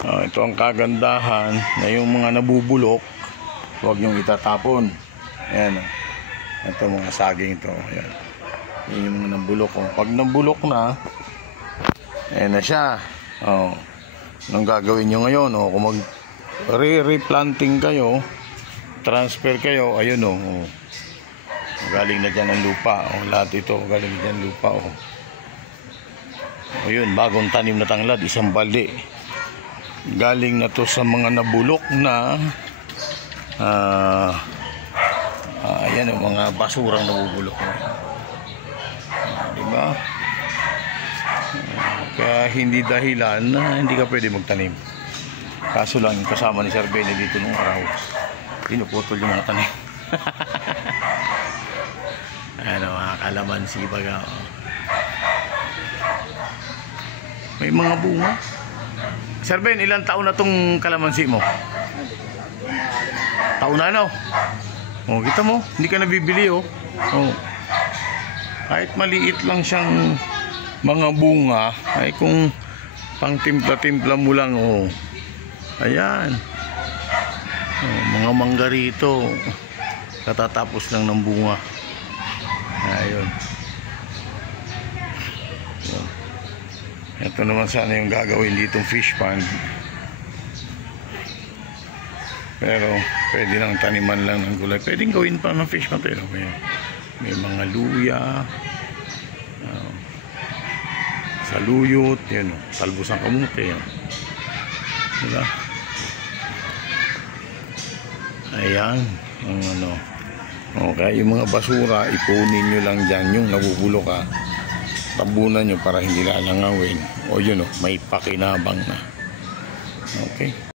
Ito ang kagandahan na yung mga nabubulok, huwag nyong itatapon. Ayan. Ito mga saging ito. Ayan. Yan yung mga nabulok. Pag nabulok na, ayan na siya. Anong gagawin nyo ngayon? Kung mag-replanting kayo, transfer kayo, ayun galing na dyan ang lupa. Lahat ito galing na dyan ang lupa. Ayun, bagong tanim na tanglad, isang balde. Galing na to sa mga nabulok na ayan ang mga basurang nabubulok na. Diba? Kaya hindi dahilan na hindi ka pwede magtanim. Kaso lang kasama ni Sir Benny dito nung araw, pinuputol yung mga tanim. Ano, mga kalamansi baga. May mga bunga. Sir Ben, ilang taon na tong kalamansi mo? Taon na, no? Kita mo, hindi ka nabibili, kahit maliit lang siyang mga bunga, ay kung pang timpla-timpla mo lang, ayan. Mga mangga rito, katatapos lang ng bunga. Ayun. Ito naman sana yung gagawin ditong fish pond. Pero pwede lang taniman lang ng gulay. Pwedeng gawin pa ng fish pond, pero may mga luya, saluyot, yun, talbos ng kamote, yun. Diba? Ayan, ang okay, yung mga basura, ipunin nyo lang dyan, yung nabubulok tabunan nyo para hindi lalangawin. Yun, may pakinabang na. Okay.